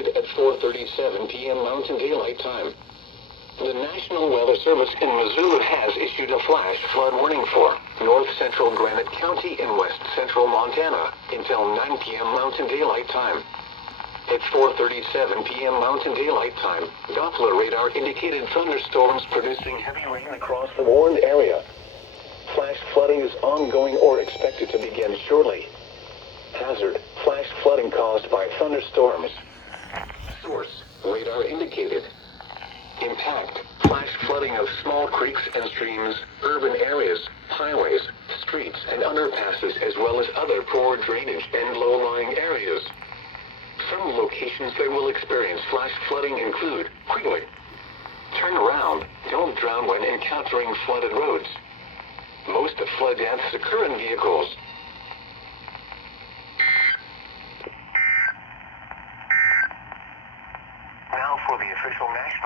issued at 4:37 p.m. Mountain Daylight Time. The National Weather Service in Missoula has issued a flash flood warning for north central Granite County and west central Montana until 9 p.m. Mountain Daylight Time. At 4:37 p.m. Mountain Daylight Time, Doppler radar indicated thunderstorms producing heavy rain across the warned area. Flash flooding is ongoing or expected to begin shortly. Hazard: flash flooding caused by thunderstorms. Source: radar indicated. Impact: flash flooding of small creeks and streams, urban areas, highways, streets and underpasses, as well as other poor drainage and low-lying areas. Some locations that will experience flash flooding include quickly turn around, don't drown when encountering flooded roads. Most flood deaths occur in vehicles. Now for the official national